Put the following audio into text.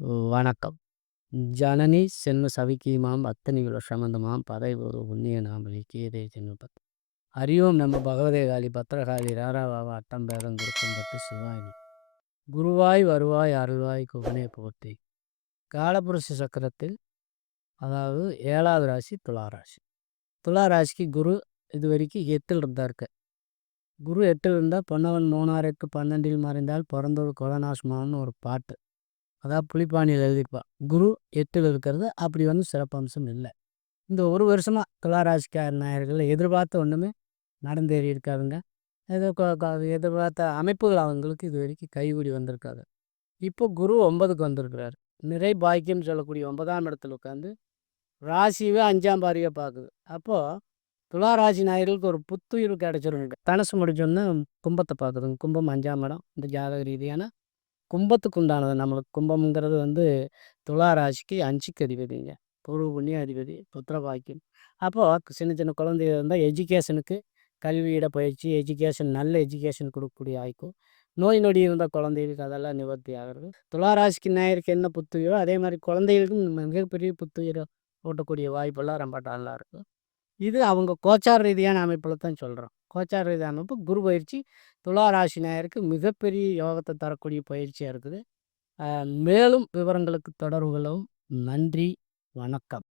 வணக்கம். ஜனனி சென்ம சவிக்கியமாம் அத்தனிகுல சமந்தமாம் பதைபோரு புண்ணிய நாமலி கீதை ஜென்மபத். அறிவோம் நம்ம பகவதே காளி பத்திரகாளி ராராவாவ அட்டம் பேதம் குருக்கம் சிவாயினி. குருவாய் வருவாய் அருள்வாய் குகனே போற்றி. காலபுருஷ சக்கரத்தில் அதாவது ஏழாவது ராசி துளாராசி. துளாராசிக்கு குரு இது வரைக்கும் எட்டில் இருந்தாருக்கு குரு எட்டில் இருந்தால் பொன்னவன் மூணாறுக்கு பன்னெண்டில் மறைந்தால் பிறந்தொரு கொலநாசமானு ஒரு பாட்டு. அதாவது புலிப்பாணியில் எழுதிப்பான் குரு எட்டில் இருக்கிறது அப்படி வந்து சிறப்பம்சம் இல்லை. இந்த ஒரு வருஷமாக துளாராசிக்கார நாயர்கள் எதிர்பார்த்த ஒன்றுமே நடந்தேறி இருக்காதுங்க எதிர்பார்த்த அமைப்புகள் அவங்களுக்கு இது வரைக்கும் கைகூடி வந்திருக்காது இப்போ குரு ஒன்பதுக்கு வந்திருக்கிறார். நிறை பாக்கியம் சொல்லக்கூடிய ஒன்பதாம் இடத்துல உட்காந்து ராசியவே அஞ்சாம் பாரியாக பார்க்குது அப்போது துளாராசி நாயர்களுக்கு ஒரு புத்துயிர் கிடச்சிருங்க. தனசு முடிச்சோன்னா கும்பத்தை பார்க்குதுங்க கும்பம் அஞ்சாம் இடம். இந்த ஜாதக ரீதியான கும்பத்துக்கு உண்டானது நம்மளுக்கு கும்பம்ங்கிறது வந்து துலா ராசிக்கு அஞ்சுக்கு அதிபதிங்க. பூர்வ புண்ணிய அதிபதி புத்திர பாக்கியம். அப்போது சின்ன சின்ன குழந்தைங்க இருந்தால் எஜுகேஷனுக்கு கல்வியிட பயிற்சி எஜுகேஷன் நல்ல எஜுகேஷன் கொடுக்கக்கூடிய ஆய்க்கும் நோய் நொடி இருந்தால் குழந்தைகளுக்கு அதெல்லாம் நிவர்த்தி ஆகிறது. துளாராசிக்கு நாயருக்கு என்ன புத்துயிரோ அதே மாதிரி குழந்தைகளுக்கும் மிகப்பெரிய புத்துயிரை ஓட்டக்கூடிய வாய்ப்பெல்லாம் ரொம்ப நல்லா இருக்கும். இது அவங்க கோச்சார் ரீதியான அமைப்பில் தான் சொல்கிறோம் கோச்சார் ரீதியான அமைப்பு குரு பயிற்சி துலா ராசி நேயருக்கு மிகப்பெரிய யோகத்தை தரக்கூடிய பயிற்சியாக இருக்குது. மேலும் விவரங்களுக்கு தொடர்புகளும் நன்றி வணக்கம்.